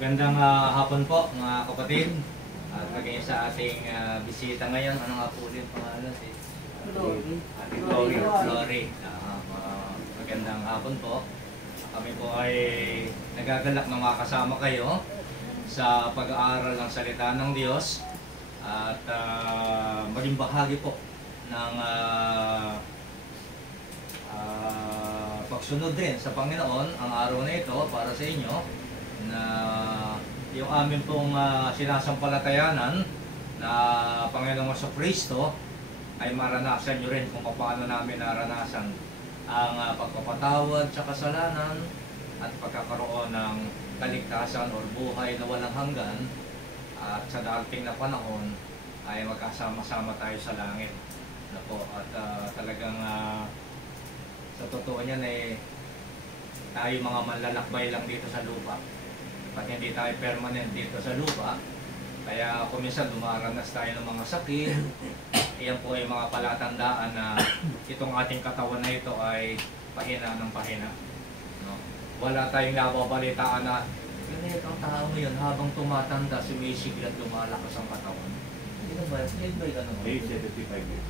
Magandang hapon po mga kapatid. At maging sa ating bisita ngayon, ano nga po ulit pangalan? Si Glory. Magandang hapon po. Kami po ay nagagalak na makasama kayo sa pag-aaral ng salita ng Diyos at maging bahagi po ng pagsunod din sa Panginoon ang araw na ito para sa inyo na yung amin pong sinasampalatayanan na Panginoong Kristo ay maranasan nyo rin kung paano namin naranasan ang pagpapatawad sa kasalanan at pagkakaroon ng kaligtasan o buhay na walang hanggan, at sa darating na panahon ay magkasama-sama tayo sa langit na po. At talagang sa totoo niyan tayo mga manlalakbay lang dito sa lupa. At hindi tayo permanent dito sa lupa. Kaya kung minsan dumaranas tayo ng mga sakit, iyan po ay mga palatandaan na itong ating katawan na ito ay pahina ng pahina. No? Wala tayong nababalitaan na ganito ang tao ngayon habang tumatanda, sumisigla at lumalakas ang katawan. Hindi ba? Hindi ba yung ano? 75 years.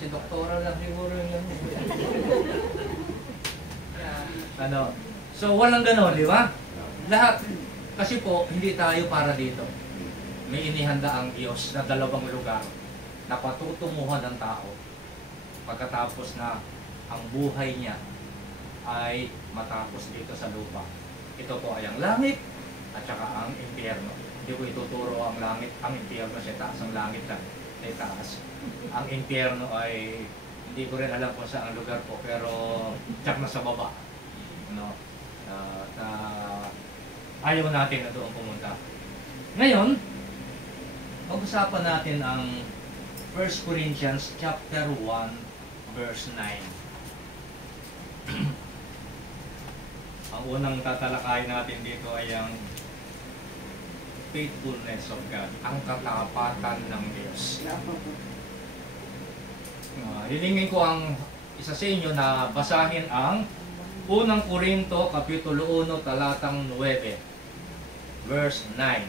Si doktora lang siguro yung ano. So walang ganon, di ba? Lahat. Kasi po, hindi tayo para dito. May inihanda ang Diyos na dalawang lugar na patutunguhan ng tao pagkatapos na ang buhay niya ay matapos dito sa lupa. Ito po ay ang langit at saka ang impyerno. Hindi ko ituturo ang langit, ang impyerno sa taas, ang langit lang sa taas. Ang impyerno ay hindi ko rin alam kung saan ang lugar po, pero tsak na sa baba. No? Ayaw natin na doon pumunta. Ngayon, pag-usapan natin ang 1 Corinthians chapter 1 verse 9. Ang unang tatalakayin natin dito ay ang faithfulness of God, ang katapatan ng Diyos. Hilingin ko ang isa sa inyo na basahin ang unang Korinto kapitulo 1 talatang 9 verse 9.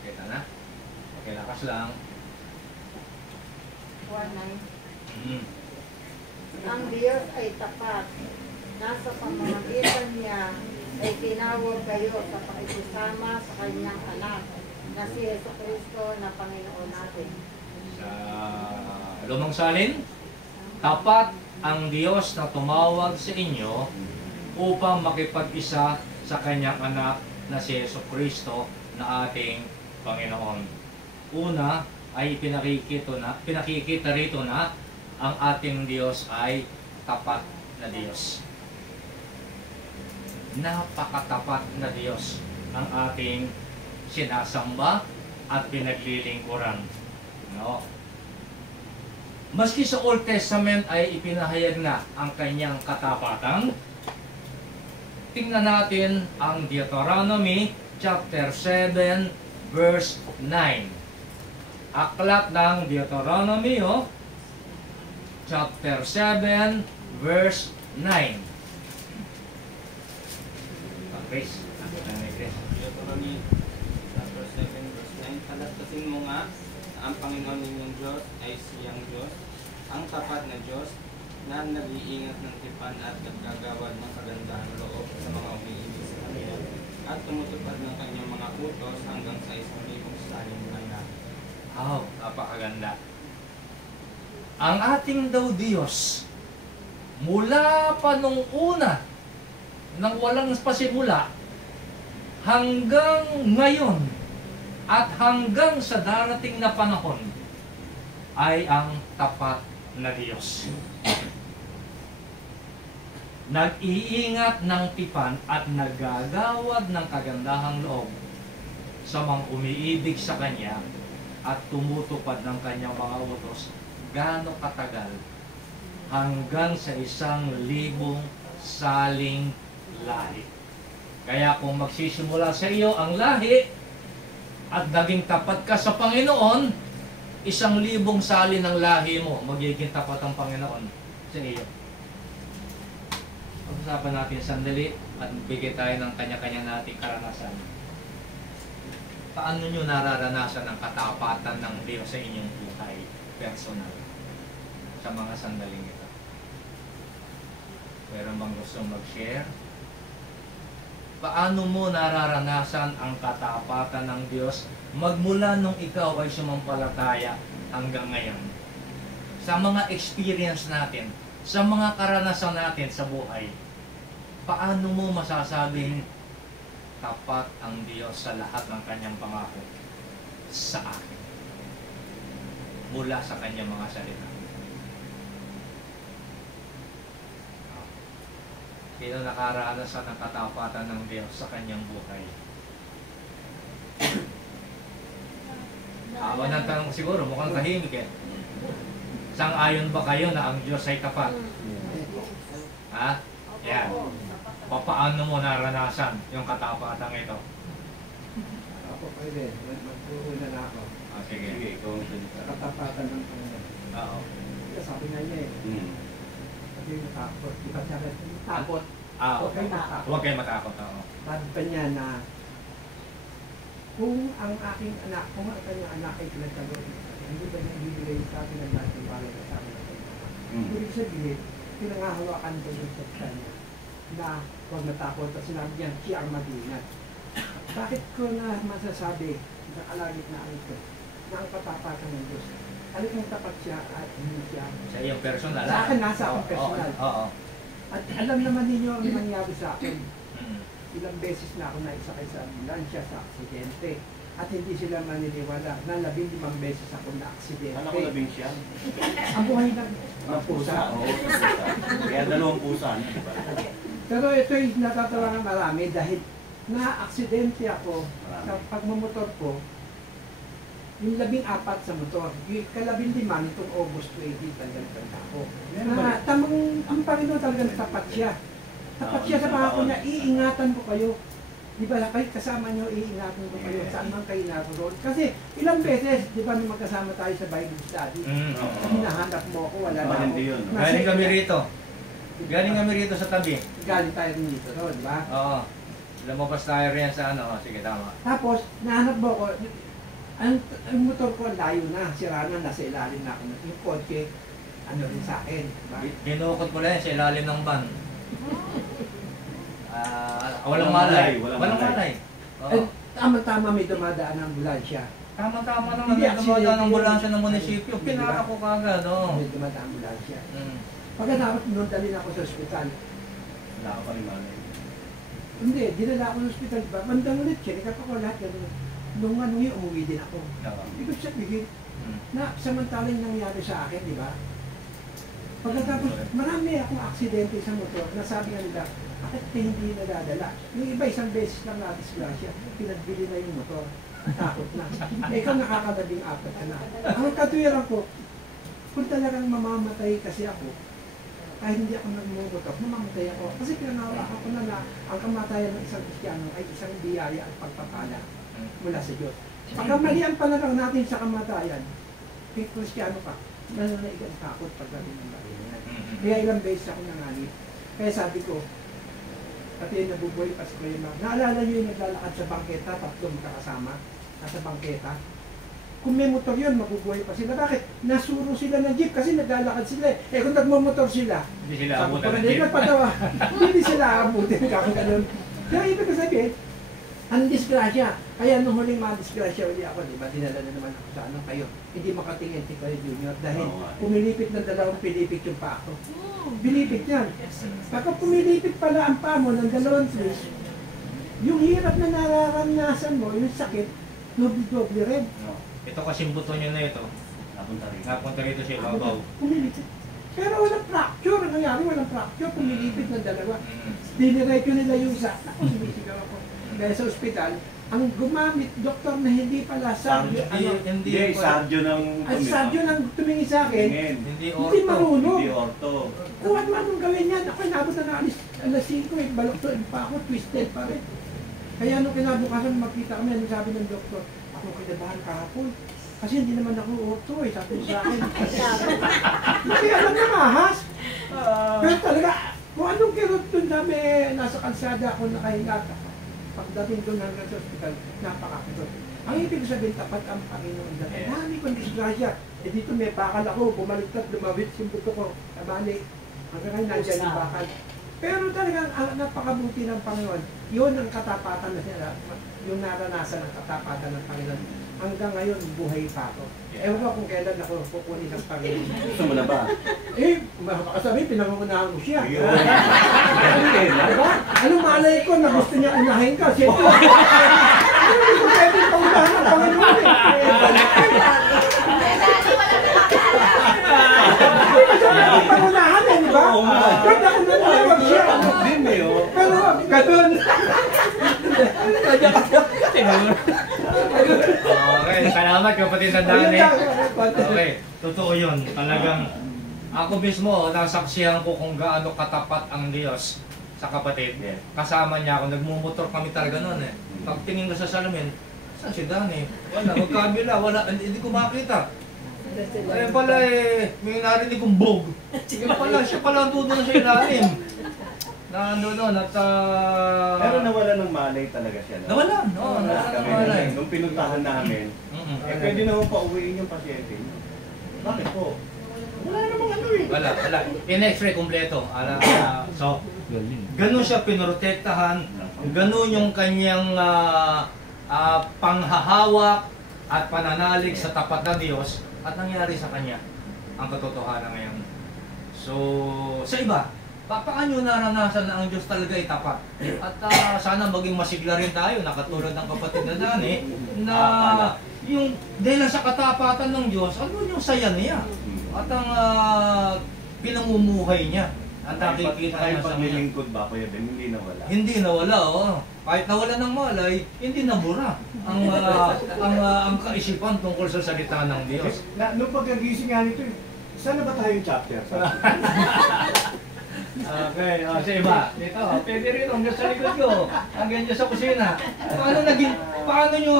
Kita na? Okay, lakas lang. 1:9. Ang Diyos ay tapat. Nasa pamamagitan niya ay tinawag kayo sa pakikisama sa kanyang anak na si Jesucristo na Panginoon natin. Sa lumang salin, tapat ang Diyos na tumawag sa inyo upang makipag-isa sa kanyang anak na si Jesucristo na ating Panginoon. Una ay pinakikita rito na ang ating Diyos ay tapat na Diyos. Napakatapat na Diyos ang ating sinasamba at pinaglilingkuran. No? Maski sa Old Testament ay ipinahayag na ang kanyang katapatan, tingnan natin ang Deuteronomy chapter 7 verse 9. Aklat ng Deuteronomy chapter 7 verse 9. Chris. Deuteronomy chapter 7 verse 9. Palagpasin mo nga na ang Panginoon ninyong Diyos ay siyang Diyos, ang tapat na Diyos na nag-iingat ng tipan at naggagawad ng kagandahan loob sa mga umiibig sa Kanya at tumutupad ng kanyang mga utos hanggang sa 1,000 saling na lahat. Napakaganda. Ang ating daw Diyos, mula pa nung una, nang walang pasimula, hanggang ngayon, at hanggang sa darating na panahon, ay ang tapat na Diyos. Nag-iingat ng tipan at naggagawad ng kagandahang loob sa mga umiibig sa Kanya at tumutupad ng Kanyang mga utos. Gaano katagal? Hanggang sa 1,000 saling lahi. Kaya kung magsisimula sa iyo ang lahi at naging tapat ka sa Panginoon, 1,000 sali ng lahi mo, magiging tapat ang Panginoon. sa iyo. Pag-usapan natin sandali at bigay tayo ng kanya-kanya nating karanasan. Paano nyo nararanasan ang katapatan ng Diyos sa inyong buhay personal sa mga sandaling ito? Meron bang gustong mag-share? Paano mo nararanasan ang katapatan ng Diyos magmula nung ikaw ay sumampalataya hanggang ngayon? Sa mga experience natin, sa mga karanasan natin sa buhay, paano mo masasabing tapat ang Diyos sa lahat ng kanyang pangako sa akin mula sa kanyang mga salita? Sino nakaranasan ng katapatan ng Diyos sa kanyang buhay? Awan ng tanong siguro, mukhang tahimik eh. Sang-ayon ba kayo na ang Diyos ay tapat? Ha? Yan. Paano mo naranasan yung katapatan ito? Ako pwede, mag-uuna na ako. Sige. ikaw ang salita. Sa katapatan ng Panginoon. Oo. Kasi sabi nga niya eh, sabi yung takot. Di ba sabi, takot. Huwag Okay, matakot. Huwag kayo matakot. Oo. Sabi pa niya na, kung ang aking anak, kung ang kanyang anak ay pinagkaroon, hindi ba niya ibibigay sa akin ang lahat ng bagay sa akin ng Panginoon? Ibig sabihin, pinangahawakan ko yung sa kanya na huwag matakot at sinabi niya, siya ang mag-iingat. Bakit ko na masasabi sa kalagitnaan ito na ang katapatan ng Diyos? Ano kung tapat siya at hindi siya? Sa iyong personal. Sa akin, nasa akong Oo, personal. Oo. At alam naman ninyo ang nangyari sa akin. Mm. Ilang beses na ako naisakay sa ambulansya sa aksidente. At hindi sila maniniwala na 15 beses ako na aksidente. Alam ko labing siya. Ang buhay ng Ang pusa. Oo, pusa. Kaya dalawang pusa. Di ba? Pero ito'y natatawa ng marami dahil na-aksidente ako sa pagmamotor ko. Yung 14 sa motor. Yung ika-15 nitong August 20, talagang tanda ko. Na tamang, ang Panginoon talagang tapat siya. Tapat siya sa pangako niya, iingatan ko kayo. Di ba, kahit kasama niyo, iingatan ko kayo saan man kayo naroon. Kasi ilang beses, di ba, nung magkasama tayo sa Bible study, hinahanap mo ako, wala na ako. Hindi yun. Galing kami rito. Galing kami rito sa tabi. Galing tayo rin dito, no, di ba? Oo. Lumabas tayo riyan sa ano. Sige, tama. Tapos, nahanap mo ako, ang motor ko layo na, sira na, nasa ilalim na ako. Yung kotse, ano rin sa akin, di ba? Binukod ko lang yan sa ilalim ng van. Walang Walang malay. malay, walang Walang malay. malay. Eh, Oo. tama-tama may dumadaan ng ambulansya. Tama-tama naman. Hindi, May dumadaan ng actually, ambulansya ng hindi. munisipyo. Pinaka ko kagad. Oo. May dumadaan ng ambulansya. Mm. Pagkatapos, nung dalhin ako sa ospital, Wala ka pa rin malay. hindi, dinala ako sa ospital, ba? Bandang ulit, check up ako lahat, gano'n. Nung ano yun, umuwi din ako. Oo. Ibig sabihin, Mm. na samantalang nangyari sa akin, di ba? Pagkatapos, marami akong aksidente sa motor, nasabi nga nila, bakit hindi nadadala? Yung iba isang beses lang na-disgrasya, pinagbili na yung motor, takot na. Eh, ikaw nakakadabing apat ka na. Ang katuwiran ko, kung talagang mamamatay kasi ako, kahit hindi ako nagmumotor, mamamatay ako. Kasi pinanawakan ko na ang kamatayan ng isang Kristiyano ay isang biyaya at pagpapala mula sa Diyos. Pagka mali ang pananaw natin sa kamatayan, kung Kristiyano ka, nananaig ang takot pagdating ng bagay. Kaya ilang beses ako nanganib. Kaya sabi ko, pati yung nabubuhay pa si Kuya Mark, naalala nyo yung naglalakad sa bangketa, tatlong kakasama, nasa bangketa. Kung may motor yun, mabubuhay pa sila. Bakit? Nasuro sila ng jeep kasi naglalakad sila eh. Eh kung nagmamotor sila, Hindi sila sabi abutan ko, ng hindi jeep. nagpatawa. Hindi sila abutin kako ganun. Kaya ibig sabihin, ang disgrasya. Kaya nung huling madisgrasya uli ako, di ba, dinala na naman ako sa ano kayo. Hindi makatingin si Kuya Junior dahil Oo nga. pumilipit ng dalawang pilipit yung paa ko. Pilipit yan. Pagka pumilipit pala ang paa mo ng dalawang twist, yung hirap na nararanasan mo, yung sakit, doble-doble rin. No. Ito kasing buto nyo na ito. Napunta rin. Napunta rito siya babaw. Pumilipit. Pero walang fracture. Ang nangyari, walang fracture. Pumilipit ng dalawa. Mm. Diniretso nila yung isa. Naku, sumisigaw ako. Kaya sa ospital, ang gumamit, doktor na hindi pala sardio, Hindi Hindi, sardio ng ang sardio nang tumingin sa akin, Tingin. Hindi hindi orto. marunong. Hindi orto. Kung ano anong gawin yan, ako inabot na alas 5, baloktoin pa ako, twisted pa rin. Kaya nung kinabukasan magkita kami, ano sabi ng doktor, ako kinabahan kahapon. Kasi hindi naman ako orto eh, sabi niya sa akin. Hindi alam na mahas. dami, nasa kalsada ako nakahinga. Pagdating doon hanggang sa ospital, napakakito. Ang ibig sabihin, tapat ang Panginoon. Dahil dami kong disgrasya. Eh dito may bakal ako, bumaliktad, lumawit yung buto ko. Tabali, hanggang ngayon nandiyan yung bakal. Pero talagang ang napakabuti ng Panginoon, yun ang katapatan na sila, yung naranasan ng katapatan ng Panginoon. Hanggang ngayon, buhay pa ako. Ewan ko kung kailan ako kukunin ng Panginoon. Gusto mo na ba? Eh, makakasabi, pinangungunahan mo siya. Ayun. Diba? Anong malay ko na gusto niya unahin ka? Siyempre, hindi ko pwede paunahan ng Panginoon eh. Hindi masama ang pangunahan eh, di ba? Oo nga. Ba't ako nanawag siya? Din eh, oh. Pero, ganun. Okay, salamat kapatid na Dani. Okay, totoo yun. Talagang ako mismo, nasaksihan ko kung gaano katapat ang Diyos sa kapatid. Yes. Kasama niya ako, nagmumotor kami talaga noon eh. Pagtingin ko sa salamin, saan si Dani? Wala, magkabila, wala, hindi ko makita. Kaya pala eh, may narinig kong bog. Yung pala, siya pala doon sa ilalim. Doon at Pero nawala ng malay talaga siya. No? nawalan, oo, nawalan ng malay. Nung pinuntahan namin, pwede na po pauwiin yung pasyente niyo. Bakit po? Wala namang ano eh. Wala. In-x-ray kompleto. So, ganun siya pinoprotektahan, ganun yung kanyang panghahawak at pananalig sa tapat na Diyos at nangyari sa kanya ang katotohanan ngayon. So, sa iba, paano naranasan na ang Diyos talaga ay tapat? At sana maging masigla rin tayo, nakatulad ng kapatid na Dani, na yung dahil sa katapatan ng Diyos, ano yung saya niya? At ang pinamumuhay niya. Ang nakikita Kahit niya sa pag kanya. nilingkod ba kayo din, hindi nawala. Hindi nawala, oh. Kahit nawala ng malay, hindi nabura ang kaisipan tungkol sa salita ng Diyos. Nung pagkagising nga nito, saan na ba tayong chapter? Okay, sa iba. Dito, pwede rin ang Diyos sa likod ko. Hanggang Diyos sa kusina. Paano nyo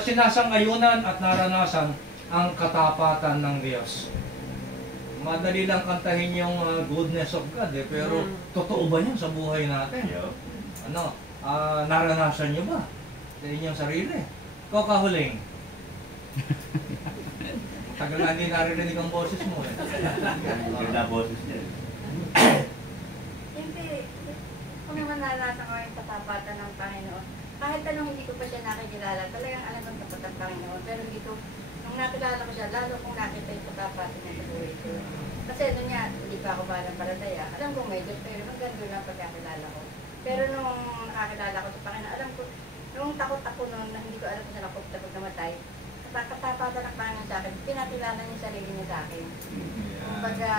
sinasang-ayunan at naranasan ang katapatan ng Diyos? Madali lang kantahin yung goodness of God eh, pero totoo ba yan sa buhay natin? Naranasan nyo ba sa inyong sarili? Kakahuling. Tagal na hindi narinig ang boses mo eh. Ganda boses niya. Hindi. Kung naman naranasan ko yung katapatan ng Panginoon, kahit anong hindi ko pa siya nakikilala, talagang alam ng tapat ng Panginoon. Pero dito, nung nakilala ko siya, lalo kong nakita yung katapatan niya sa buhay ko. Kasi ano niya, hindi pa ako palataya. Alam ko may Diyos, pero maganda lang pagkakilala ko. Pero nung nakakilala ko sa Panginoon, alam ko, nung takot ako noon, na hindi ko alam kung saan ako takot namatay, katapatan ng Panginoon sa akin, pinakilala niya sarili niya sa akin. Kumbaga,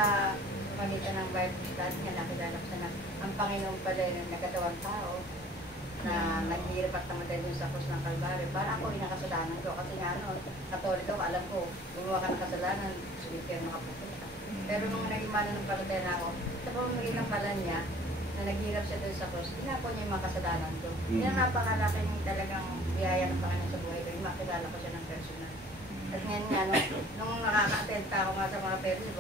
pamitan ng Bible study nga, nakilala ko siya na ang Panginoon pala yung nagkatawang tao na naghihirap at namatay dun sa krus ng Kalbaryo. Para ako rin ang kasalanan ko. Kasi nga, Katoliko, alam ko, gumawa ka ng kasalanan, sulit na kapupunta. Pero nung naging mananampalataya na ako, sa pamamagitan pala niya, na naghihirap siya dun sa krus, tinapon niya yung mga kasalanan ko. Yan ang napakalaking talagang biyaya ng Panginoon sa buhay ko, yung makilala ko siya ng personal. At ngayon nga, nung nakaka-attend ako nga sa mga parents,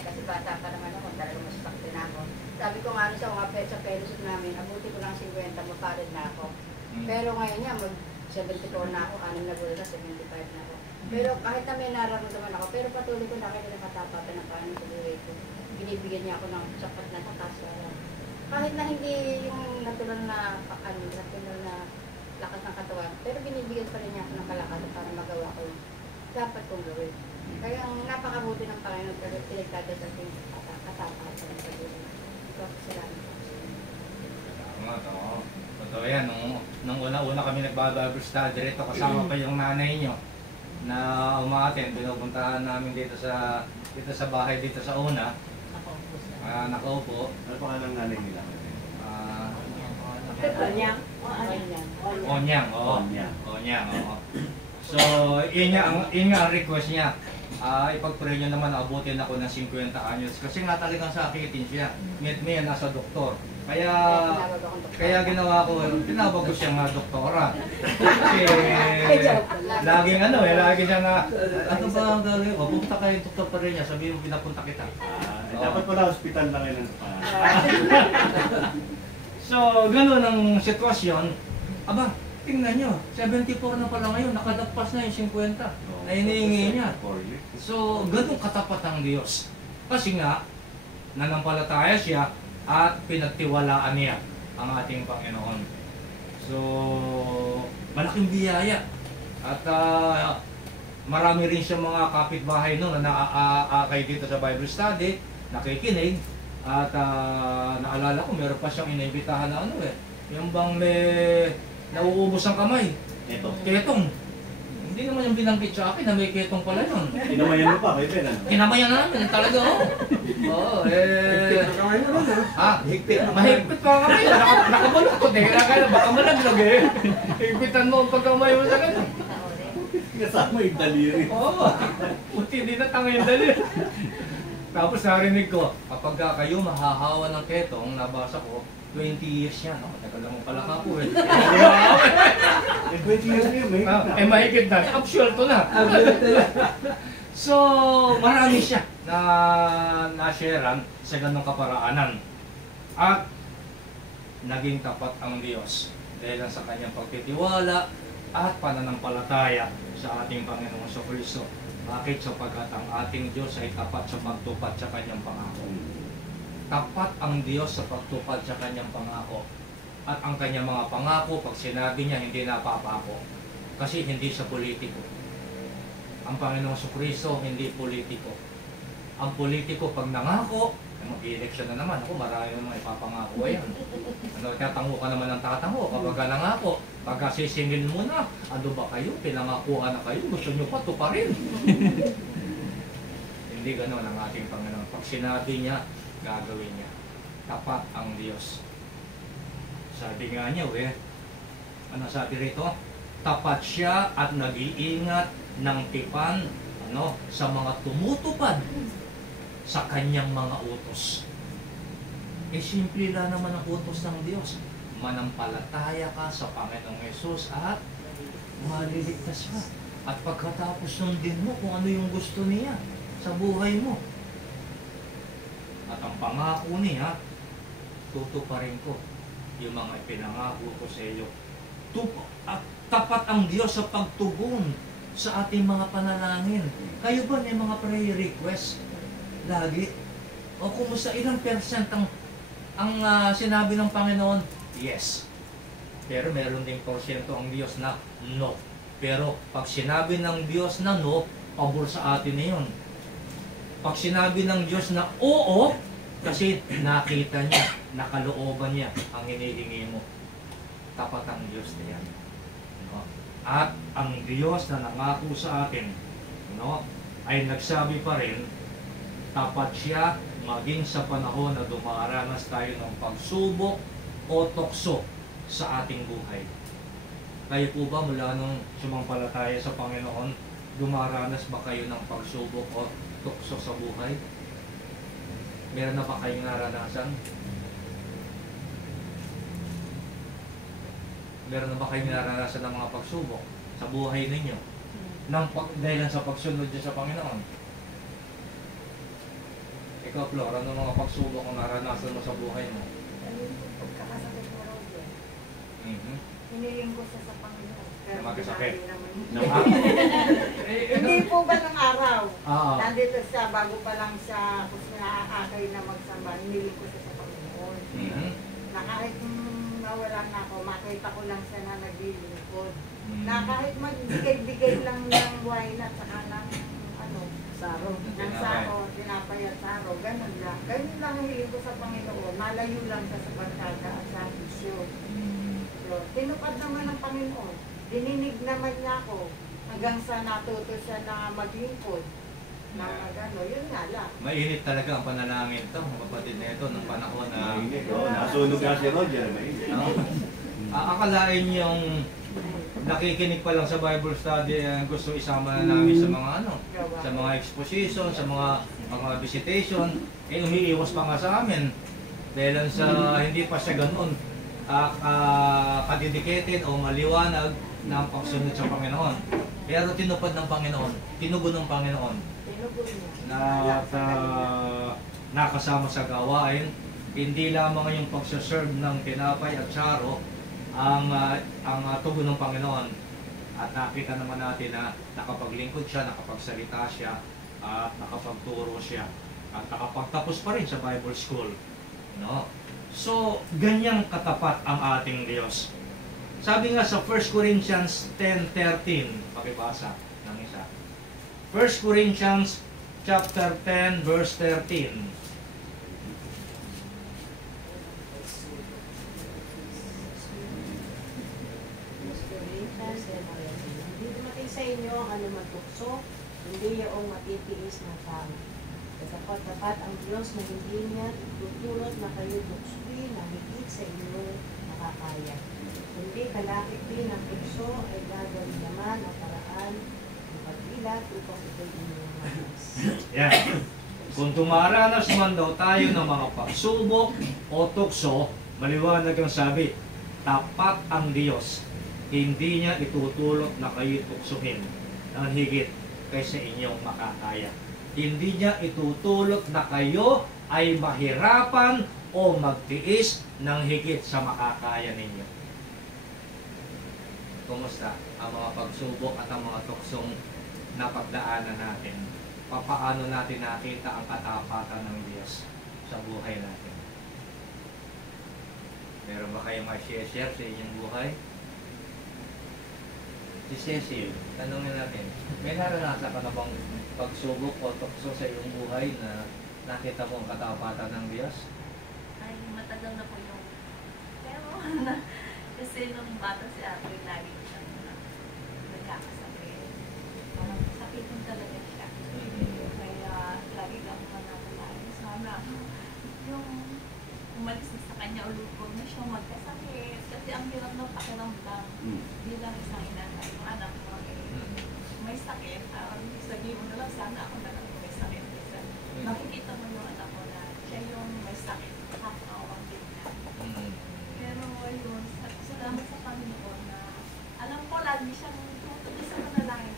kasi bata pa naman ako, talagang masasakti na ako. Sabi ko nga sa mga sa fellowship namin, abuti ko ng 50, maparid na ako. Pero ngayon nga, mag-74 na ako, 6 na buwan na, 75 na ako. Pero kahit na may nararamdaman ako, pero patuloy ko nakita ng katapatan ng Panginoon sa buhay ko. Binibigyan niya ako ng sapat na takaswara. Kahit na hindi yung natural na lakas ng katawan, pero binibigyan pa rin niya ako ng kalakasan para magawa ko yung dapat kong gawin. Kaya ang napakabuti ng Panginoon, pero pinagdadal sa ating katapatan sa buhay. Ito ako sila. Oo. Totoo yan. Nung una-una kami nagbabible study, dito kasama pa yung nanay nyo na umaattend. Pinupuntahan namin dito sa bahay dito sa una. Nakaupo. Ano pa nga ng nanay nila? Onyang, oo. Onyang. Onyang, oo. So, yun nga ang request niya. ipag-pray niyo naman abutin ako ng 50 anyos. Kasi nga talagang sakitin siya. Meet me nasa doktor. Kaya ginawa ko, tinawag ko siya nga doktora. Kasi laging lagi siya nga, ano ba ang gagawin ko? Pupunta kayo doktor pa rin niya, sabihin mo pinapunta kita. Dapat pala hospital lang yun. So, gano'n ang sitwasyon. Aba, tingnan nyo, 74 na pala ngayon, nakadagpas na yung 50 na hinihingi niya. So, gano'ng katapat ang Diyos. Kasi nga, nanampalataya siya at pinagtiwalaan niya ang ating Panginoon. So, malaking biyaya. At marami rin siya mga kapitbahay noon na naaakay dito sa Bible study, nakikinig. At naalala ko, meron pa siyang inimbitahan na yung bang may nauubos ang kamay. Ketong. Hindi naman yung binanggit sa akin na may ketong pala yun. Kinamayan mo pa, kay Ben, ano? Kinamayan namin, talaga Oo, Higpit na mahigpit pa nga kayo. Nakabalok ko, kaya baka malaglag Higpitan mo ang pagkamay mo sa ganun. Kasama yung daliri. Oo, puti hindi na tanga yung daliri. Tapos narinig ko, kapag kayo mahahawa ng ketong, nabasa ko, 20 years yan. Matagal lang mo pala ka po eh. 20 years na yun, mahigit na. Absuelto na. So, marami siya na na-sharean sa ganong kaparaanan. At naging tapat ang Diyos dahil sa kanyang pagtitiwala at pananampalataya sa ating Panginoong Kristo. Bakit? Sapagkat ang ating Diyos ay tapat sa pagtupad sa kanyang pangako. Tapat ang Diyos sa pagtupad sa kanyang pangako. At ang kanyang mga pangako, pag sinabi niya, hindi napapako. Kasi hindi siya politiko. Ang Panginoong Kristo hindi politiko. Ang politiko, pag nangako, mag-election na naman. Ako, marami naman ipapangako yan. Tatango ka naman ng tatango. Kapag ka nangako, pagka sisingin mo na, ano ba kayo? Pinangakuhan na kayo? Gusto nyo pa tuparin? Hindi ganoon ang ating Panginoon. Pag sinabi niya, gagawin niya. Tapat ang Diyos. Sabi nga niya, ano sabi rito? Tapat siya at nag-iingat ng tipan sa mga tumutupad sa kanyang mga utos. Simple lang naman ang utos ng Diyos. Manampalataya ka sa Panginoong Hesus at maliligtas ka. At pagkatapos sundin mo kung ano yung gusto niya sa buhay mo. At ang pangako niya, tutuparin ko yung mga ipinangako ko sa iyo. At tapat ang Diyos sa pagtugon sa ating mga panalangin. Kayo ba may mga prayer request? Lagi? O kumusta ilang percent ang sinabi ng Panginoon? Yes. Pero meron ding porsyento ang Diyos na no. Pero pag sinabi ng Diyos na no, pabor sa atin na yun. Pag sinabi ng Diyos na oo, kasi nakita niya, nakalooban niya ang hinihingi mo. Tapat ang Diyos na yan. At ang Diyos na nangako sa atin, ay nagsabi pa rin, tapat siya maging sa panahon na dumaranas tayo ng pagsubok o tukso sa ating buhay. Kayo po ba mula nung sumampalataya sa Panginoon, dumaranas ba kayo ng pagsubok o tukso sa buhay? Meron na ba kayong naranasan? Meron na ba kayong naranasan ng mga pagsubok sa buhay ninyo? Dahil sa pagsunod niyo sa Panginoon? Ikaw, Flor, ano mga pagsubok ang naranasan mo sa buhay mo? Pagkakasakit mo raw Mm-hmm. hiniling ko siya sa Panginoon. Pero Magkasakit? Hindi po ba ng araw? Oo. Nandito siya, bago pa lang siya, kung naaakay na magsamba, hiniling ko siya sa Panginoon. Mm-hmm. Na kahit nawala na ako, makita ko lang siya na naglilingkod. Mm-hmm. Na kahit magbigay-bigay lang ng wine at saka ng saro. Ng saro, tinapay at saro, ganun lang. Ganun lang ang hiling ko sa Panginoon. Malayo lang siya sa barkada at sa bisyo. So, tinupad naman ng Panginoon. Dininig naman niya ako hanggang sa natuto siya na maglingkod. Na gano'n, yun nga lang. Mainit talaga ang panalangin ito, mga kapatid na ito, ng panahon na... Mainit, nasunog nga si Roger, mainit. Akalain yung nakikinig pa lang sa Bible study, gusto isama na namin sa mga sa mga exposition, sa mga visitation, umiiwas pa nga sa amin. Dahil sa hindi pa siya ganoon kadedicated o maliwanag ng pagsunod sa Panginoon. Pero tinupad ng Panginoon, tinugon ng Panginoon na nakasama sa gawain. Hindi lamang yung pagsaserve ng tinapay at saro ang tugon ng Panginoon. At nakita naman natin na nakapaglingkod siya, nakapagsalita siya, at nakapagturo siya, at nakapagtapos pa rin sa Bible School. No? So, ganyang katapat ang ating Diyos. Sabi nga sa 1 Corinthians 10:13, pakibasa ng isa. 1 Corinthians chapter 10 verse 13. Hindi dumating sa inyo ang anumang tukso, hindi yung matitiis na tao. Dapat ang Diyos na hindi niya tutulot na kayo tuksoin na higit sa inyong makakaya. Kundi kalakip din ang tukso ay gagawin naman ang paraan ng pagbilat upang ito'y inyong malas. Yan. Kung tumaranas man daw tayo ng mga pagsubok o tukso, maliwanag ang sabi, tapat ang Diyos. Hindi niya itutulot na kayo tuksuhin ng higit kaysa inyong makakaya. Hindi niya itutulot na kayo ay mahirapan o magtiis ng higit sa makakaya ninyo. Kumusta ang mga pagsubok at ang mga tuksong napagdaanan natin? Paano natin nakita ang katapatan ng Diyos sa buhay natin? Meron ba kayong ma-share sa inyong buhay? Si Cecil, tanongin natin, may naranasan ka na bang pagsubok o tukso sa iyong buhay na nakita mo ang katapatan ng Diyos? Ay, matagal na po yung... Pero, kasi nung bata si Ate, lagi ko siyang nagkakasakit. Parang sakitin talaga siya. Kaya, lagi kang manatalain. Sana, yung umalis na sa kanya, ulupog na siya magkasakit. Kasi ang hirap ng pakiramdam bilang isang inanay. Yung anak mo, may sakit. Sabihin mo na lang, sana ako na lang may sakit. Kasi nakikita mo yung anak mo na siya yung may sakit. Nakakawang din niya. Pero yun, salamat sa Panginoon na alam ko lagi siyang tutuloy sa manalangin.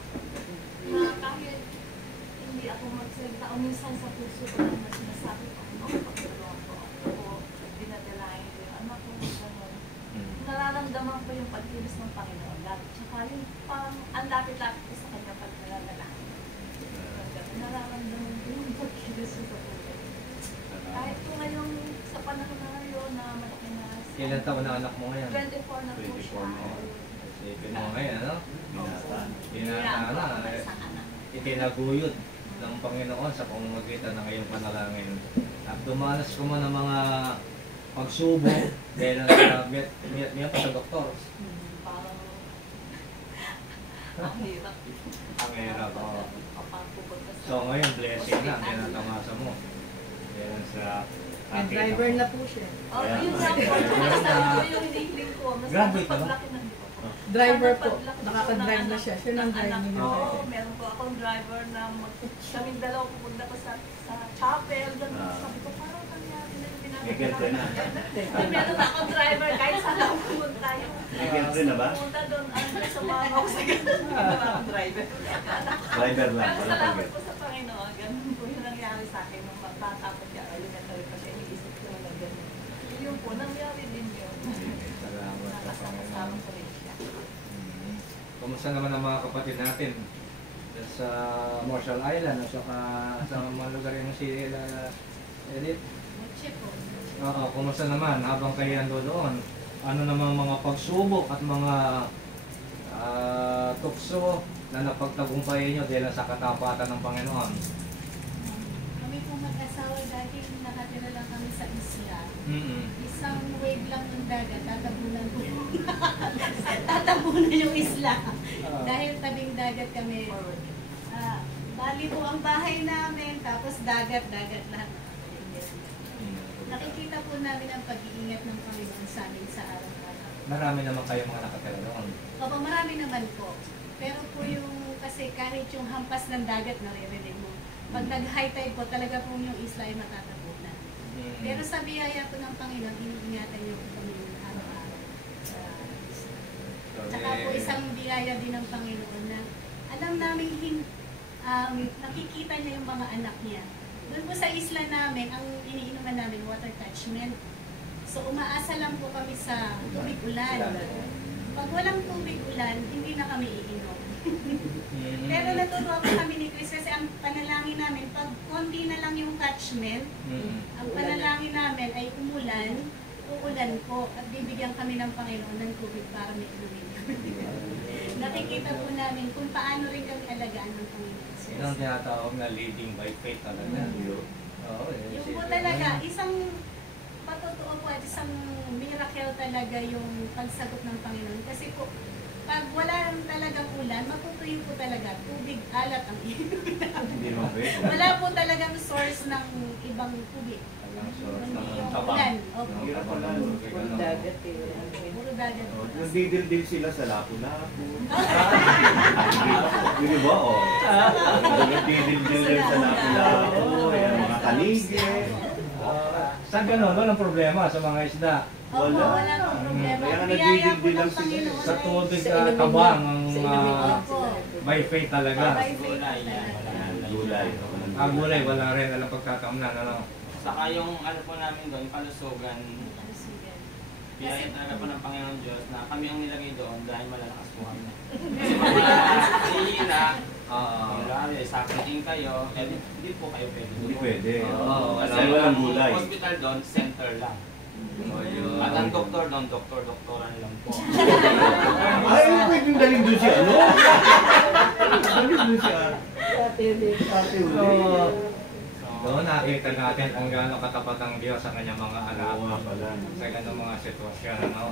Na kahit hindi ako magsalita o minsan sa puso ko lang na sinasabi ko, pagdulong ko o dinadalain ko yung anak ko, gano'n. Nararamdaman ko yung pagkilos ng Panginoon. Tsaka yung parang ang lapit-lapit ko sa kanya pag nalalangin. Nararamdaman ko yung pagkilos sa buhay. Kahit kung ngayon sa panahon na ngayon na malaki na Ilan taon na anak mo ngayon? 24 na po siya. Isipin mo ngayon, ano? Binata na. Itinaguyod ng Panginoon sa pamamagitan ng iyong panalangin. At dumanas ko man ng mga pagsubok dahil niya pa sa doktor. Parang ang hirap. Ang hirap, oo. Kapag pupunta sa So ngayon, blessing na, tinatamasa mo. Dahil sa May driver na po siya. Oh, yun lang po. Sabi ko yung hinihiling ko. Mas Graduate ka ba? paglaki ng dito. Driver po. Nakaka-drive na siya. Siya nang drive niya. Oo, meron po akong driver na kaming dalawa pupunta ko sa chapel. Ganun. Sabi ko, parang nangyari na yung Nag-girlfriend na. Meron akong driver kahit saan ako pumunta. Nag-girlfriend na ba? Pumunta doon, sa mga ako sa ganun. Meron akong driver. Driver lang, Pero wala salamat pag-get. po sa Panginoon. Ganun po yung nangyari sa akin nung bata ko siya. Elementary pa siya. Iniisip ko na ganun. Yun po, nangyari din yun. Salamat sa Nakasama Panginoon. ko rin siya. Kumusta naman ang mga kapatid natin dyan sa Marshall Island at saka sa mga lugar yung si Edith? Oo, kumusta naman habang kayo ando doon? Ano namang mga pagsubok at mga tukso na napagtagumpayan nyo dahil sa katapatan ng Panginoon? Kami po mag-asawa dati, nakatira lang kami sa isla. Mm-mm. Isang wave lang ng dagat, tatabunan po. Tatabunan yung isla. Dahil tabing dagat kami. Bali po ang bahay namin, tapos dagat lahat. Nakikita po namin ang pag-iingat ng Panginoon sa amin sa araw-araw. Marami naman kayo mga nakatira doon. Opo, marami naman po. Pero po yung, kasi kahit yung hampas ng dagat, naririnig mo. Pag nag-high tide po, talaga po yung isla ay matatapunan. Pero sa biyaya po ng Panginoon, iniingatan niyo po kami araw-araw sa isla. Tsaka po isang biyaya din ng Panginoon na alam namin nakikita niya yung mga anak niya. Doon po sa isla namin, ang iniinuman namin, water catchment. So umaasa lang po kami sa tubig ulan. Pag walang tubig ulan, hindi na kami iinom. Pero natutuwa po kami ni Chris kasi ang panalangin namin, pag konti na lang yung catchment, ang panalangin namin ay uulan po at bibigyan kami ng Panginoon ng tubig para may inumin. Nakikita po namin kung paano rin kami alagaan ng Panginoon. Yan ang tinatawag na leading by faith talaga. Oo, Yung po talaga, isang patotoo po at isang miracle talaga yung pagsagot ng Panginoon. Kasi po, pag wala talagang ulan, matutuyo po talaga. Tubig, alat ang inumin namin. Wala po talagang source ng ibang tubig. Hindi yung ulan. Puro dagat eh. Puro dagat. Nagdidildil sila sa lapu-lapu. Di ba? Nagdidildil sa lapu-lapu. Mga kaligid. Saan gano'n? Wala problema sa mga isda. Wala pong problema. Kaya Ang nga biyaya po nagdidildil ng lang sila. Panginoon Sa ay- tubig Sa inumin kabang lang. ang Sa inumin lang. Opo. by faith talaga. By faith talaga. Gulay. Ang gulay, wala rin alam pagtatamnan. Ano? Saka yung ano po namin doon, palusugan, biyaya talaga po ng Panginoon Diyos na kami ang nilagay doon dahil malalakas po kami. Kasi kung mahihina, kunwari, sakitin kayo, hindi po kayo pwede. Hindi pwede. Kasi Kasi walang ang gulay. hospital doon, center lang. At ang doktor doon, doktoran lang po. Ay, pwedeng daling doon siya, ano? Daling doon siya. Ate So, doon nakita natin kung gaano katapat ang Diyos sa kanyang mga anak. Oo nga pala. Sa ganung mga sitwasyon. Ano?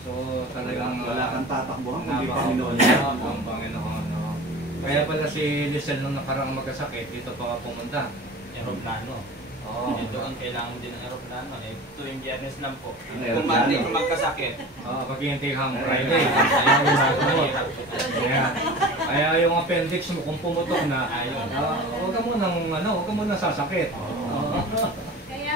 So, talagang Wala kang tatakbuhan kundi nabaw Panginoon. ang Panginoon. No? Kaya pala si Lisel nung nakaraang magkasakit, dito pa pumunta. Aeroplano. Oo. Doon kailangan mo din ng aeroplano. Tuwing Biyernes lang po. Ang Kung aeroplano. Monday kung magkasakit. Maghihintay kang Friday. Ayaw mo na. Kaya, kaya yung appendix mo kung pumutok na, huwag ka munang sasakit. Kaya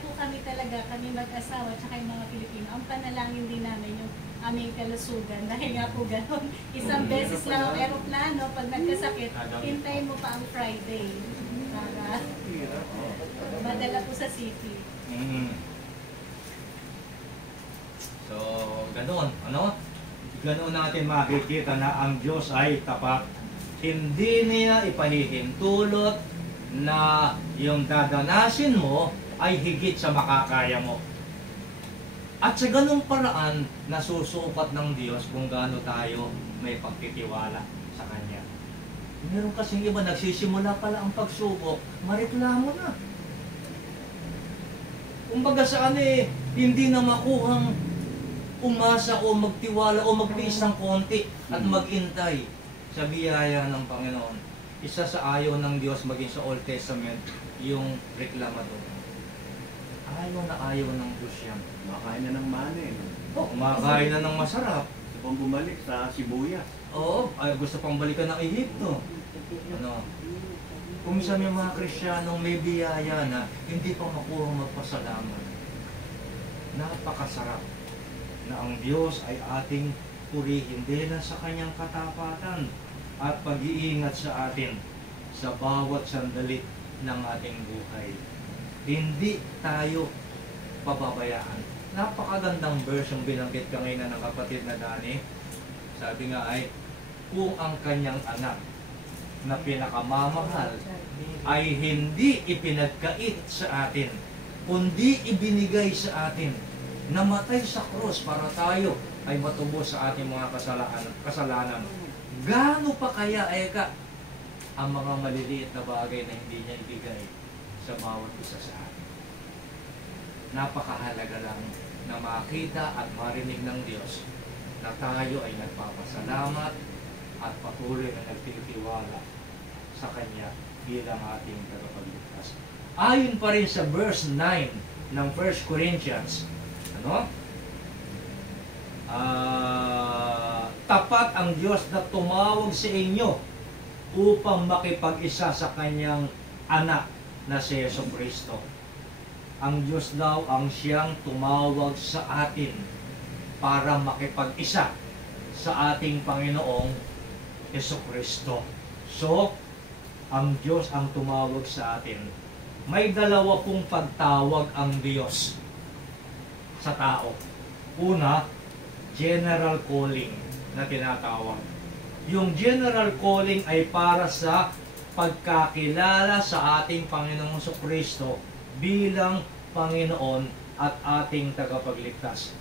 po kami talaga, kami mag-asawa, tsaka yung mga Pilipino, ang panalangin din namin yung aming kalusugan. Dahil nga po gano'n, isang beses lang ang aeroplano, pag nagkasakit, hintay mo pa ang Friday. Para madala po sa city. So, ganoon, ano? Ganoon natin makikita na ang Diyos ay tapat. Hindi niya ipahihintulot na yung dadanasin mo ay higit sa makakaya mo. At sa ganung paraan, nasusukat ng Diyos kung gaano tayo may pagtitiwala sa Kanya. Meron kasing iba, nagsisimula pala ang pagsubok, mareklamo na. Kumbaga saan hindi na makuhang umasa o magtiwala o magtiis ng konti at maghintay sa biyaya ng Panginoon. Isa sa ayaw ng Diyos maging sa Old Testament, yung reklamador. Ayaw ng Diyos yan. Makain na ng mani. Kumakain na ng masarap. Kung bumalik sa sibuyas. Oo, gusto pang balikan ng Ehipto. Ano? Kung minsan may mga Kristiyanong may biyaya na hindi pa makuha magpasalamat. Napakasarap na ang Diyos ay ating purihin dahil sa kanyang katapatan at pag-iingat sa atin sa bawat sandali ng ating buhay. Hindi tayo pababayaan. Napakagandang verse yung binanggit kanina ng kapatid na Dani. Sabi nga ay, kung ang kanyang anak na pinakamamahal ay hindi ipinagkait sa atin, kundi ibinigay sa atin, namatay sa krus para tayo ay matubos sa ating mga kasalanan. Gaano pa kaya ang mga maliliit na bagay na hindi niya ibigay sa bawat isa sa atin? Napakahalaga lang na makita at marinig ng Diyos na tayo ay nagpapasalamat at patuloy na nagtitiwala sa Kanya bilang ating tagapagligtas. Ayon pa rin sa verse 9 ng 1 Corinthians, ano? tapat ang Diyos na tumawag sa inyo upang makipag-isa sa kanyang anak na si Jesucristo. Ang Diyos daw ang siyang tumawag sa atin para makipag-isa sa ating Panginoong Jesucristo. So, ang Diyos ang tumawag sa atin. May dalawa pong pagtawag ang Diyos sa tao. Una, general calling na tinatawag. Yung general calling ay para sa pagkakilala sa ating Panginoong Jesucristo bilang Panginoon at ating tagapagligtas.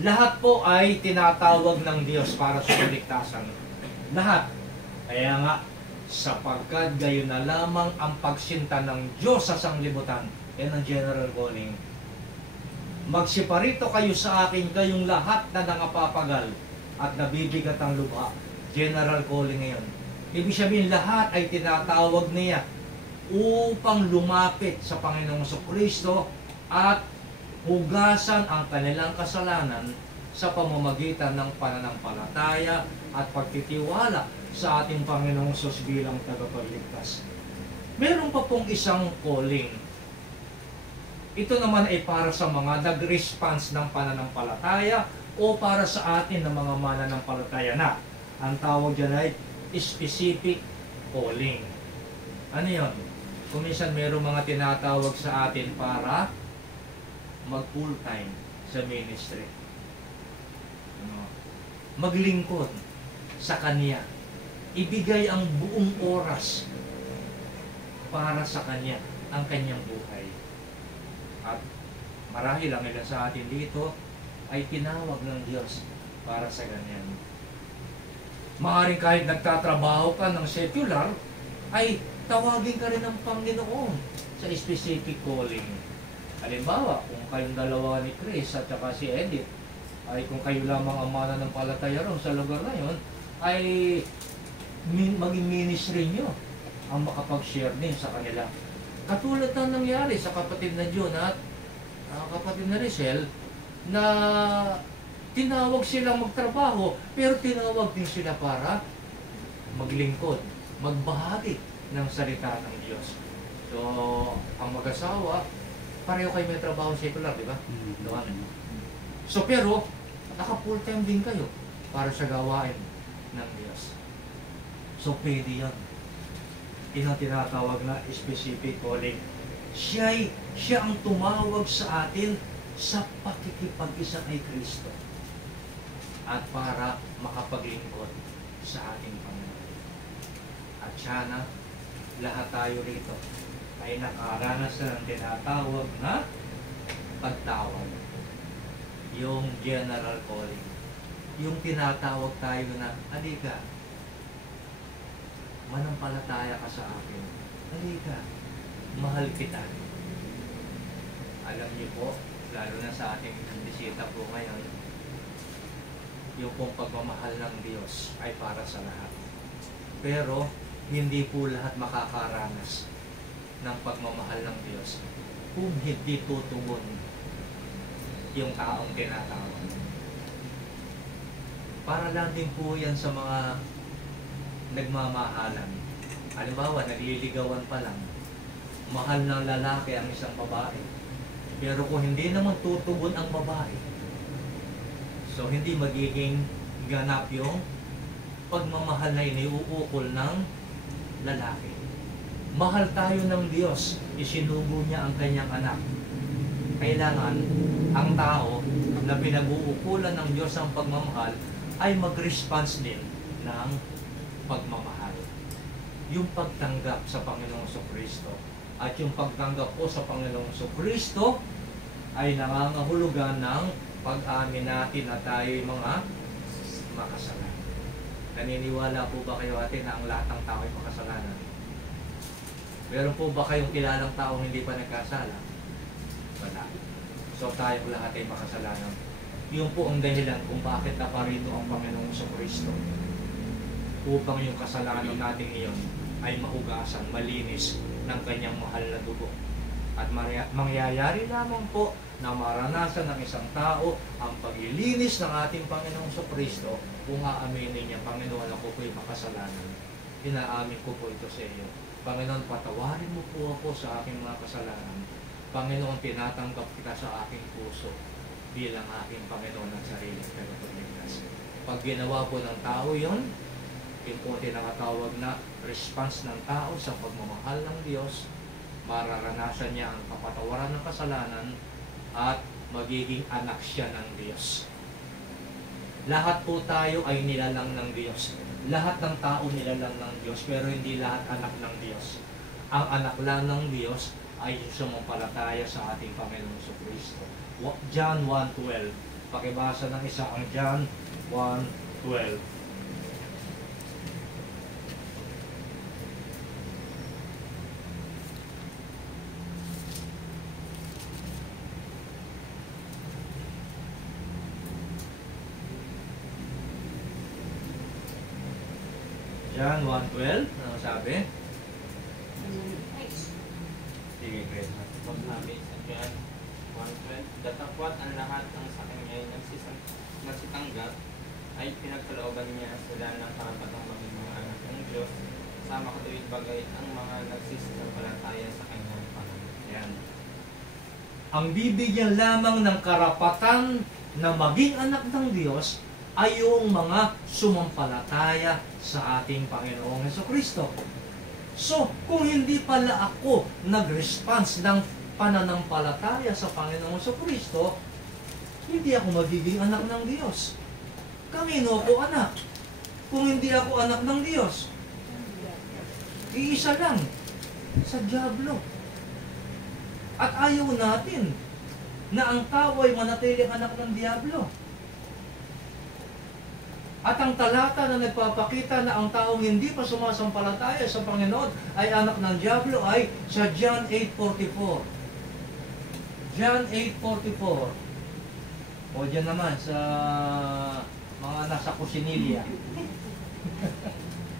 Lahat po ay tinatawag ng Diyos para sa kaligtasan. Lahat. Kaya nga, sapagkat gayon na lamang ang pagsinta ng Diyos sa sanglibutan, yan ang general calling. Magsiparito kayo sa akin, kayong lahat na nangapapagal at nabibigat ang lubha. General calling ngayon. Ibig sabihin, lahat ay tinatawag niya upang lumapit sa Panginoong Jesucristo at hugasan ang kanilang kasalanan sa pamamagitan ng pananampalataya at pagtitiwala sa ating Panginoong Hesus bilang tagapagligtas. Meron pa pong isang calling. Ito naman ay para sa mga nag-response ng pananampalataya o para sa atin ng mga mananampalataya na. Ang tawag dyan ay specific calling. Ano yun? Kung minsan mayroong mga tinatawag sa atin para mag full time sa ministry. Maglingkod sa Kanya. Ibigay ang buong oras para sa Kanya, ang Kanyang buhay. At marahil ang ilan sa atin dito ay tinawag ng Diyos para sa ganyan. Maaaring kahit nagtatrabaho ka ng secular, ay tawagin ka rin ng Panginoon sa specific calling. Halimbawa, kung kayong dalawa ni Chris at saka si Edith, ay kung kayo lamang ang mananampalataya ron sa lugar na yun, ay maging ministry nyo ang makapag-share din sa kanila. Katulad ng nangyari sa kapatid na John at kapatid na Rizal, na tinawag silang magtrabaho, pero tinawag din sila para maglingkod, magbahagi ng salita ng Diyos. So, ang mag-asawa, pareho kayo may trabaho secular, di ba? So, pero, naka-full time din kayo para sa gawain ng Diyos. So, pwede yan. Yun ang tinatawag na specific calling. Siya ang tumawag sa atin sa pakikipag-isa kay Kristo at para makapaglingkod sa ating Panginoon. At siya na, lahat tayo rito ay nakaranas ng tinatawag na pagtawag. Yung general calling. Yung tinatawag tayo na, halika, manampalataya ka sa akin. Halika, mahal kita. Alam niyo po, lalo na sa ating bisita po ngayon, yung pong pagmamahal ng Diyos ay para sa lahat. Pero, hindi po lahat makakaranas ng pagmamahal ng Diyos kung hindi tutugon yung taong tinatawag. Para lang din po yan sa mga nagmamahalan. Halimbawa, nagliligawan pa lang. Mahal ng lalaki ang isang babae. Pero kung hindi naman tutugon ang babae, so hindi magiging ganap yung pagmamahal na iniuukol ng lalaki. Mahal tayo ng Diyos, isinugo niya ang kanyang anak. Kailangan ang tao na pinag-uukulan ng Diyos ang pagmamahal ay mag-response din ng pagmamahal. Yung pagtanggap sa Panginoong Jesucristo at yung pagtanggap po sa Panginoong Jesucristo ay nangangahulugan ng pag-amin natin na tayo mga makasalanan. Naniniwala po ba kayo ate na ang lahat ng tao ay makasalanan? Meron po ba kayong kilalang taong hindi pa nagkasala? Wala. So tayong lahat ay makasalanan. Yun po ang dahilan kung bakit naparito ang Panginoong Jesucristo. Upang yung kasalanan natin iyon ay mahugasan, malinis ng kanyang mahal na dugo. At mangyayari lamang po na maranasan ng isang tao ang paglilinis ng ating Panginoong Kristo kung aaminin niya, Panginoon, ako po'y makasalanan. Inaamin ko po ito sa iyo. Panginoon, patawarin mo po ako sa aking mga kasalanan. Panginoon, tinatanggap kita sa aking puso bilang aking Panginoon at sariling tagapagligtas. Pag ginawa po ng tao yun, yun po tinatawag na response ng tao sa pagmamahal ng Diyos. Mararanasan niya ang kapatawaran ng kasalanan at magiging anak siya ng Diyos. Lahat po tayo ay nilalang ng Diyos. Lahat ng tao nilalang ng Diyos, pero hindi lahat anak ng Diyos. Ang anak lang ng Diyos ay sumampalataya sa ating Panginoong Kristo. John 1:12. Pakibasa ng isa ang John 1:12. John 1:12. Ano sabi? Sige, Chris. Pag sabi sa John 1:12, datapwat ang lahat ang sa kanya ay nagsitanggap ay pinagkalooban niya sila ng karapatang maging mga anak ng Diyos sa makatuwid bagay ang mga nagsisisampalataya sa kanyang pangalan. Yan. Ang bibigyan lamang ng karapatan na maging anak ng Diyos ay yung mga sumampalataya sa ating Panginoong Jesucristo. So, kung hindi pala ako nag-response ng pananampalataya sa Panginoong Jesucristo, hindi ako magiging anak ng Diyos. Kanino ako anak? Kung hindi ako anak ng Diyos, iisa lang, sa dyablo. At ayaw natin na ang tao ay manatiling anak ng dyablo. At ang talata na nagpapakita na ang taong hindi pa sumasampalataya sa Panginoon ay anak ng dyablo ay sa John 8:44. John 8:44. O dyan naman sa mga nasa kusinilya.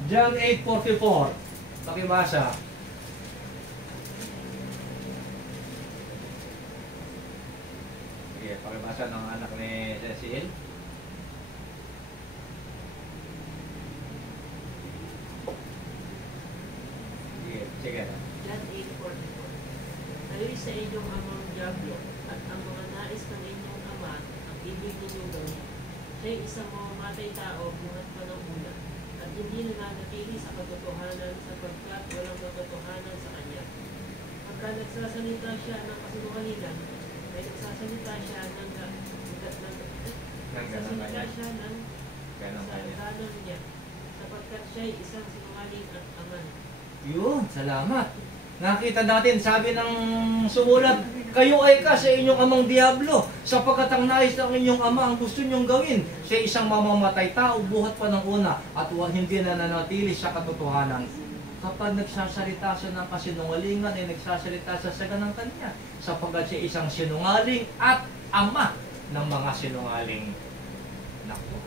John 8:44. Pakibasa. Sige, pakibasa ng anak ni Cecil. Sige. John 8:44. Kayo'y sa inyong amang dyablo at ang mga nais ng inyong ama ang ibig ninyong gawin. Siya'y isang mamamatay tao buhat pa ng una at hindi nananatili sa katotohanan sapagkat walang katotohanan sa kanya. Pagka nagsasalita siya ng kasinungalingan, ay nagsasalita siya ng kanon niya sapagkat siya'y isang sinungaling at aman. Yun, salamat. Nakita natin, sabi ng sumulat, kayo ay ka sa inyong amang Diablo, sapagkat ang nais ng inyong ama ang gusto nyong gawin. Siya isang mamamatay tao, buhat pa ng una, at hindi na nanatili sa katotohanan. Kapag nagsasalita siya ng kasinungalingan, ay nagsasalita siya sa ganang kanya, sapagkat siya isang sinungaling at ama ng mga sinungaling. Naku,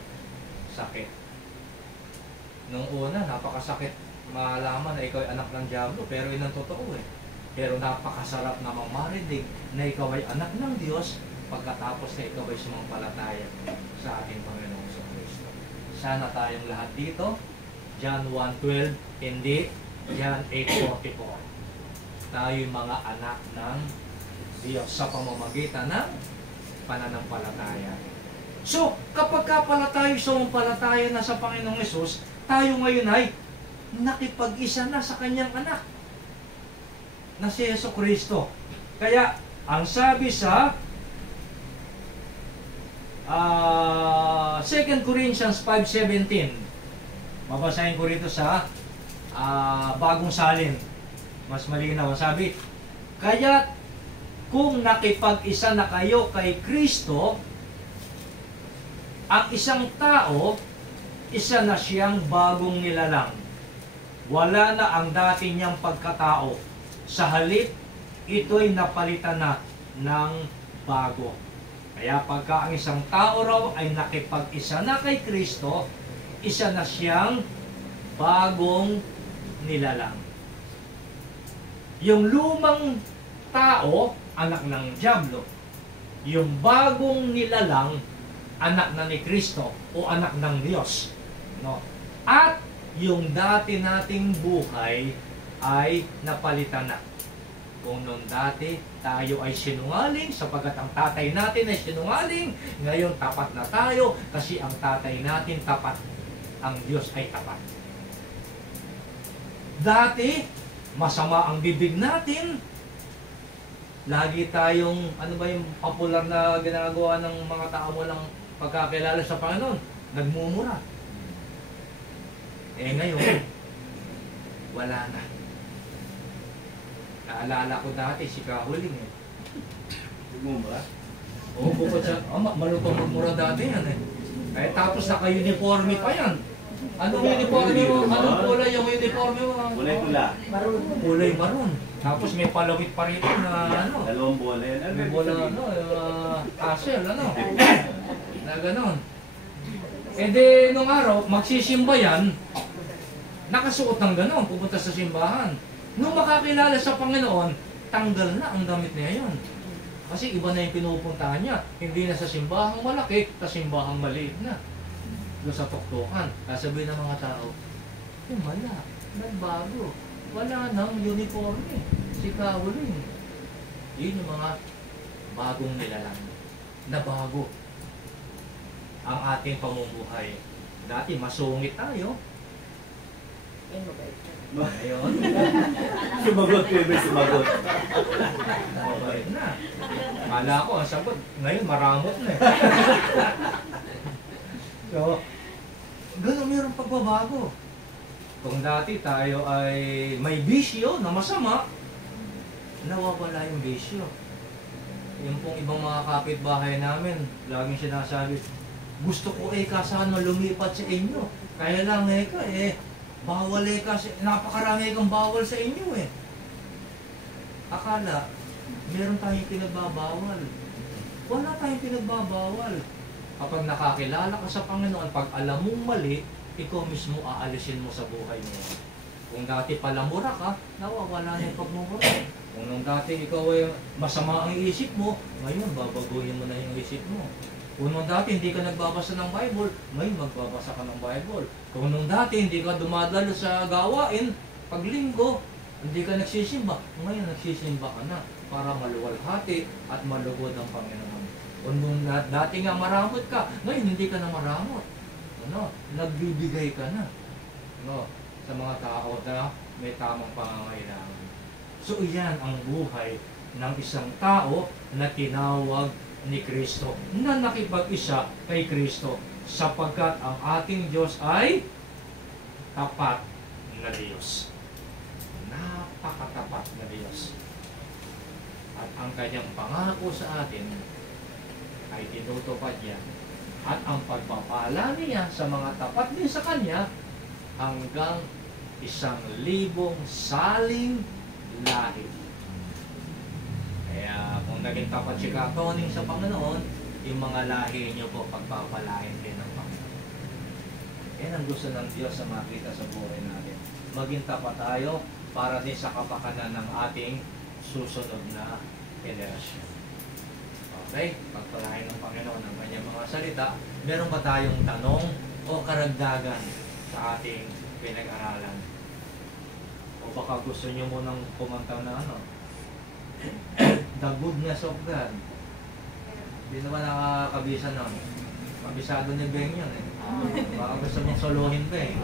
sakit. Nung una, napakasakit malaman na ikaw ay anak ng dyablo, pero yun ang totoo eh. Pero napakasarap na marinig na ikaw ay anak ng Diyos pagkatapos na ikaw ay sumampalataya sa ating Panginoong Kristo. Sana tayong lahat dito, John 1:12, hindi John 8:44. Tayo'y mga anak ng Diyos sa pamamagitan ng pananampalataya. So, kapag pala tayo sumampalataya na sa Panginoong Yesus, tayo ngayon ay nakipag-isa na sa kanyang anak na si Jesucristo. Kaya ang sabi sa 2 Corinthians 5:17, babasahin ko rito sa bagong salin, mas malinaw. Sabi, kaya kung nakipag-isa na kayo kay Kristo, ang isang tao, isa na siyang bagong nilalang. Wala na ang dati niyang pagkatao. Sa halip, ito'y napalitan na ng bago. Kaya pagka ang isang tao raw ay nakipag-isa na kay Kristo, isa na siyang bagong nilalang. Yung lumang tao, anak ng dyablo. Yung bagong nilalang, anak na ni Kristo o anak ng Diyos. No? At yung dati nating buhay ay napalitan na. Kung noon dati tayo ay sinungaling, sapagkat ang tatay natin ay sinungaling, ngayon tapat na tayo kasi ang tatay natin tapat. Ang Diyos ay tapat. Dati, masama ang bibig natin. Lagi tayong, ano ba yung popular na ginagawa ng mga tao walang pagkakilala sa Panginoon? Nagmumura. Eh ngayon, wala na. Naalala ko dati si Kahuling eh. Nagmumura? Oo, bukod sa, malutong magmura dati yan eh. Eh tapos naka-uniforme pa yan. Anong uniforme mo? Anong kulay yung uniforme mo? Kulay pula. Kulay maroon. Tapos may palawit pa rito na ano. Dalawang bola yan. May bola ano, castle ano. Na ganon. E di nung araw, magsisimba yan, nakasuot ng ganon, pupunta sa simbahan. Nung makakilala sa Panginoon, tanggal na ang damit niya yun. Kasi iba na yung pinupuntahan niya. Hindi na sa simbahang malaki, sa simbahang maliit na. Doon sa tuktukan. Sasabihin ng mga tao, wala, nagbago. Wala nang uniforme. Si Kahuling. Yun yung mga bagong nilalang. Na bago ang ating pamumuhay. Dati masungit tayo. Ayun. Sumagot ko yung sumagot. Mabait na. Kala ko, ang sagot, ngayon maramot na eh. So, gano'n mayroong pagbabago. Kung dati tayo ay may bisyo na masama, nawawala yung bisyo. Yung pong ibang mga kapitbahay namin, laging sinasabi, gusto ko kasano lumipat sa inyo. Kaya lang bawal kasi, napakarami kang bawal sa inyo eh. Akala, meron tayong pinagbabawal. Wala tayong pinagbabawal. Kapag nakakilala ka sa Panginoon, pag alam mong mali, ikaw mismo aalisin mo sa buhay mo. Kung dati palamura ka, nawawala na yung pagmumura. Kung nung dati ikaw ay masama ang isip mo, ngayon babaguhin mo na yung isip mo. Kung nung dati hindi ka nagbabasa ng Bible, ngayon magbabasa ka ng Bible. Kung nung dati hindi ka dumadalo sa gawain, paglinggo, hindi ka nagsisimba, ngayon nagsisimba ka na para maluwalhati at malugod ang Panginoon. Kung nung dati nga maramot ka, ngayon hindi ka na maramot. Nagbibigay ka na sa mga tao na may tamang pangangailangan. So iyan ang buhay ng isang tao na tinawag ni Kristo, na nakipag-isa kay Kristo, sapagkat ang ating Diyos ay tapat na Diyos. Napakatapat na Diyos. At ang kanyang pangako sa atin ay tinutupad niya. At ang pagpapala niya sa mga tapat din sa Kanya hanggang 1,000 saling lahi. Kaya kung naging tapat si Katoning sa Panginoon, yung mga lahi niyo po pagpapalain din ng Panginoon. Yan ang gusto ng Diyos sa makita sa buhay natin. Maging tapat tayo para din sa kapakanan ng ating susunod na henerasyon. Okay? Pagpalain ng Panginoon ang kanyang mga salita. Meron ba tayong tanong o karagdagan sa ating pinag-aralan? O baka gusto nyo munang kumanta na The Goodness of God. Hindi naman nakakabisa nun. Kabisado ni Beng yun eh. Baka gusto mong solohin pa eh.